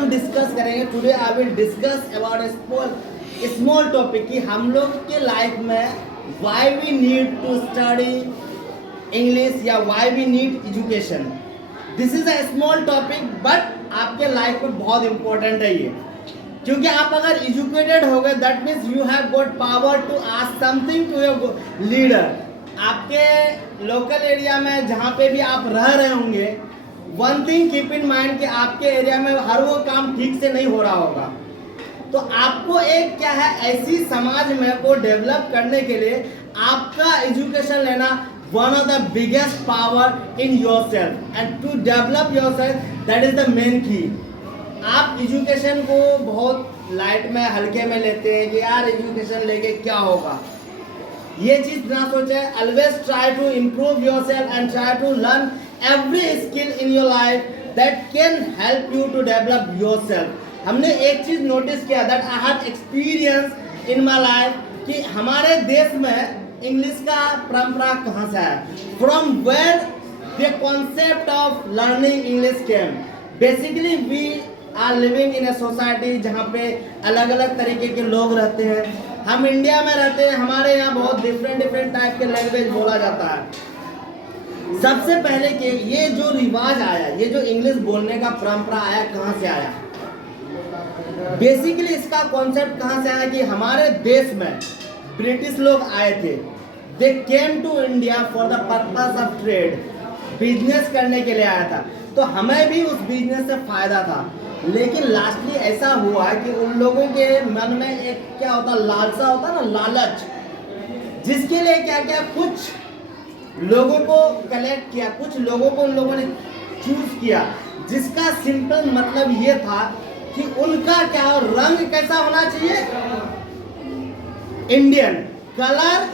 हम डिस्कस करेंगे। Today I will discuss about small topic कि हम लोग के लाइफ में why we need to study English या why we need education. This is a small topic but आपके लाइफ में बहुत इंपॉर्टेंट है ये, क्योंकि आप अगर एजुकेटेड हो गए that means you have got power to ask something to your leader. आपके लोकल एरिया में जहाँ पे भी आप रह रहे होंगे, one thing keep in mind कि आपके एरिया में हर वो काम ठीक से नहीं हो रहा होगा, तो आपको एक क्या है ऐसी समाज में को डेवलप करने के लिए आपका एजुकेशन लेना one of the biggest power in yourself and to develop yourself, that is the main key. आप एजुकेशन को बहुत लाइट में हल्के में लेते हैं कि यार एजुकेशन लेके क्या होगा, ये चीज ना सोचे। Always try to improve yourself and try to learn every skill in your life that can help you to develop yourself. हमने एक चीज नोटिस किया that I have experience in my life कि हमारे देश में इंग्लिश का परंपरा कहाँ से आया, from where the concept of learning English came. Basically we are living in a society जहाँ पे अलग अलग तरीके के लोग रहते हैं। हम इंडिया में रहते हैं, हमारे यहाँ बहुत डिफरेंट टाइप के लैंग्वेज बोला जाता है। सबसे पहले कि ये जो रिवाज आया, ये जो इंग्लिश बोलने का परंपरा आया, कहाँ से आया? बेसिकली इसका कॉन्सेप्ट कहाँ से आया कि हमारे देश में ब्रिटिश लोग आए थे। They came to India for the purpose of trade, business करने के लिए आया था, तो हमें भी उस बिजनेस से फायदा था। लेकिन लास्टली ऐसा हुआ कि उन लोगों के मन में एक क्या होता, लालसा होता ना, लालच, जिसके लिए क्या क्या कुछ लोगों को कलेक्ट किया, कुछ लोगों को उन लोगों ने चूज किया, जिसका सिंपल मतलब ये था कि उनका क्या रंग कैसा होना चाहिए, इंडियन कलर,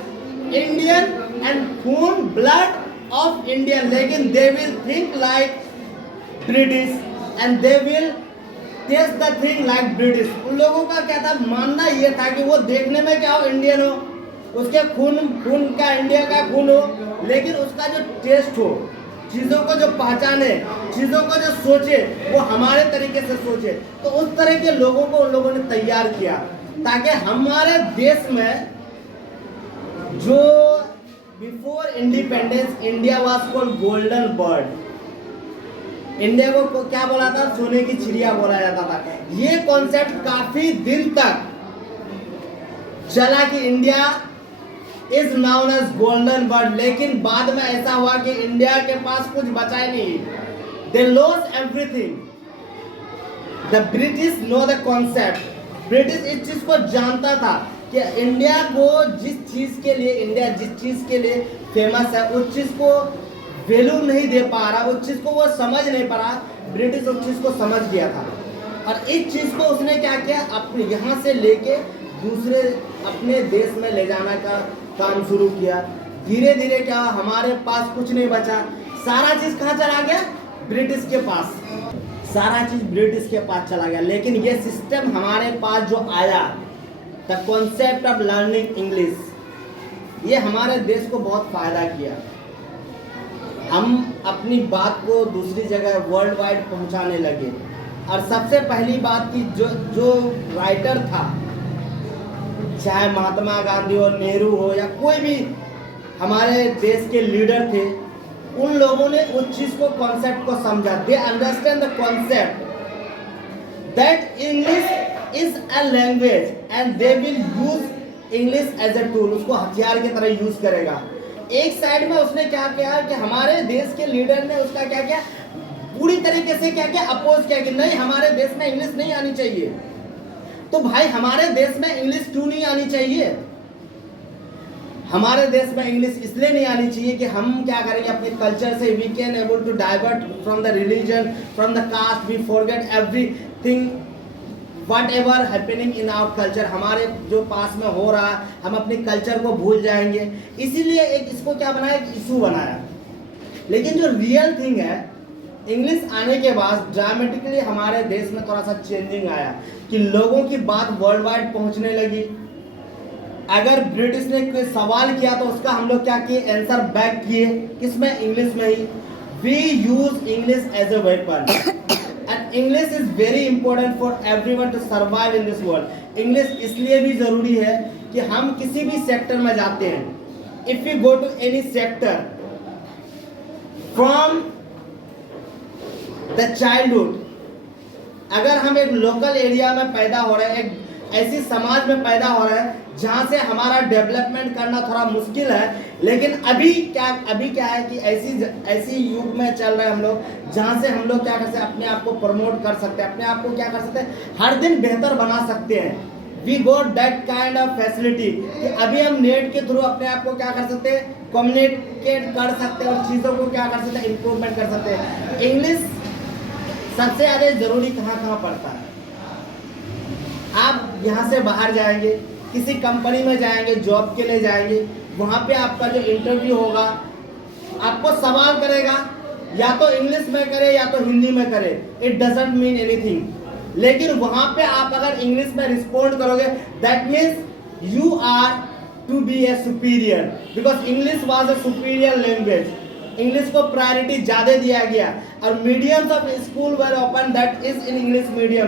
इंडियन एंड खून ब्लड ऑफ इंडियन। लेकिन they will think like British and they will taste the thing like British. उन लोगों का क्या था, मानना ये था कि वो देखने में क्या हो, इंडियन हो, उसके खून का इंडिया का खून हो, लेकिन उसका जो टेस्ट हो, चीज़ों को जो पहचाने, चीज़ों को जो सोचे, वो हमारे तरीके से सोचे। तो उस तरह के लोगों को उन लोगों ने तैयार किया ताकि हमारे देश में जो before independence India was called golden bird, India को क्या बोला था, सोने की चिड़िया बोला जाता था। ये कॉन्सेप्ट काफी दिन तक चला कि India is known as golden bird, लेकिन बाद में ऐसा हुआ कि इंडिया के पास कुछ बचा ही नहीं, they lost everything. The British know the concept, British इस चीज को जानता था कि इंडिया को जिस चीज के लिए, इंडिया जिस चीज के लिए फेमस है, उस चीज को वैल्यू नहीं दे पा रहा, उस चीज को वो समझ नहीं पा रहा। ब्रिटिश उस चीज को समझ गया था और इस चीज को उसने क्या किया, अपने यहाँ से लेके दूसरे अपने देश में ले जाने का काम शुरू किया। धीरे धीरे क्या, हमारे पास कुछ नहीं बचा, सारा चीज कहाँ चला गया, ब्रिटिश के पास, सारा चीज ब्रिटिश के पास चला गया। लेकिन ये सिस्टम हमारे पास जो आया, the concept of learning English, ये हमारे देश को बहुत फायदा किया। हम अपनी बात को दूसरी जगह वर्ल्ड वाइड पहुंचाने लगे। और सबसे पहली बात की जो राइटर था, चाहे महात्मा गांधी हो, नेहरू हो, या कोई भी हमारे देश के लीडर थे, उन लोगों ने उस चीज को, कॉन्सेप्ट को समझा। They understand the concept that English is a language and they will use English as a tool, उसको हथियार की तरह यूज करेगा। एक साइड में उसने क्या किया कि हमारे देश के लीडर ने उसका क्या किया, पूरी तरीके से क्या किया, अपोज किया कि नहीं, हमारे देश में इंग्लिश नहीं आनी चाहिए। तो भाई हमारे देश में इंग्लिश क्यों नहीं आनी चाहिए? हमारे देश में इंग्लिश इसलिए नहीं आनी चाहिए कि हम क्या करेंगे अपने कल्चर से, we can able to divert from the religion, from the caste, we forget everything whatever happening in our culture. हमारे जो पास में हो रहा है, हम अपने कल्चर को भूल जाएंगे, इसीलिए एक इसको क्या बनाया, एक इशू बनाया। लेकिन जो रियल थिंग है, इंग्लिश आने के बाद ड्रामेटिकली हमारे देश में थोड़ा सा चेंजिंग आया कि लोगों की बात वर्ल्ड वाइड पहुंचने लगी। अगर ब्रिटिश ने कोई सवाल किया तो उसका हम लोग क्या किए, आंसर बैक किए, किसमें, इंग्लिश में ही। We use English as a weapon. And English is very important for everyone to survive in this world. English इसलिए भी ज़रूरी है कि हम किसी भी सेक्टर में जाते हैं. If we go to any sector, from the childhood, अगर हम एक लोकल एरिया में पैदा हो रहे हैं, एक ऐसी समाज में पैदा हो रहे हैं जहाँ से हमारा डेवलपमेंट करना थोड़ा मुश्किल है, लेकिन अभी क्या है कि ऐसी युग में चल रहे हैं हम लोग जहाँ से हम लोग क्या कर सकते हैं, अपने आप को प्रमोट कर सकते हैं, अपने आप को क्या कर सकते हैं, हर दिन बेहतर बना सकते हैं. We got that kind of facility कि अभी हम नेट के थ्रू अपने आप को क्या कर सकते हैं, कम्युनिकेट कर सकते हैं और चीज़ों को क्या कर सकते हैं, इम्प्रूवमेंट कर सकते हैं. इंग्लिश सबसे ज़्यादा ज़रूरी कहाँ पड़ता है. आप यहाँ से बाहर जाएंगे, किसी कंपनी में जाएंगे, जॉब के लिए जाएंगे, वहाँ पे आपका जो इंटरव्यू होगा आपको सवाल करेगा, या तो इंग्लिश में करे या तो हिंदी में करे, इट डजंट मीन एनीथिंग. लेकिन वहाँ पे आप अगर इंग्लिश में रिस्पॉन्ड करोगे, that means you are to be a superior, because English was a superior language. English को प्रायोरिटी ज़्यादा दिया गया और mediums of school were open that is in English medium.